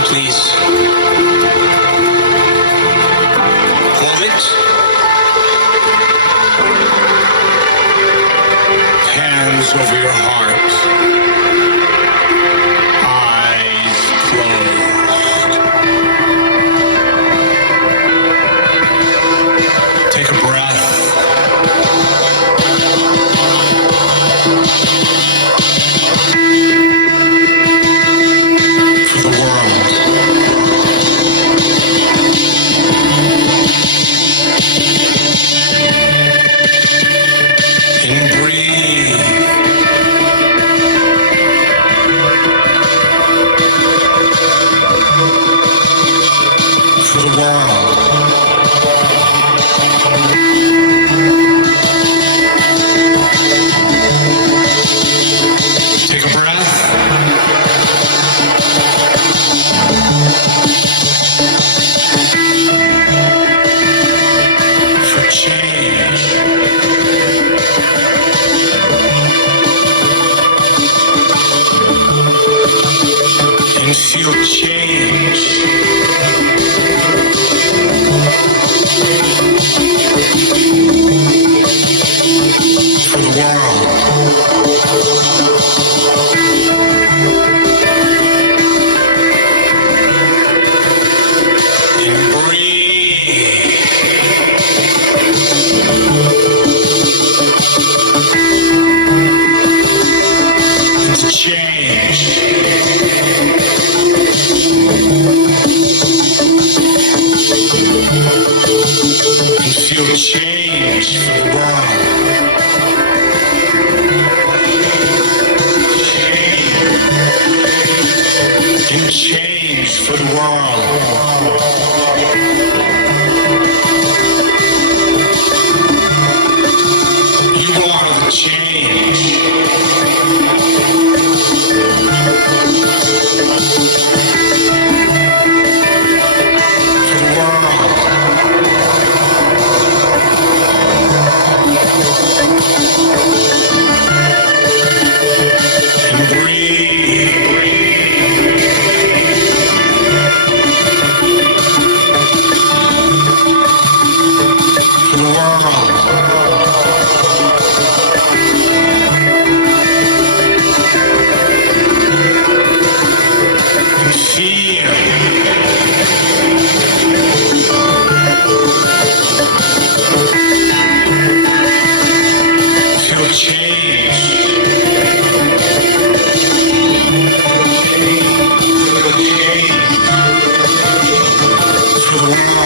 hand, please. Hold it. Hands over your heart. Eyes closed. Take a breath. For the world. And breathe. For the world. Take a breath. For change. And feel change. For the world. And breathe. Into change. And feel change for the world. And change for the world. You are the change. For the world. And breathe. For the world. And feel. Feel change. Feel change. For the world.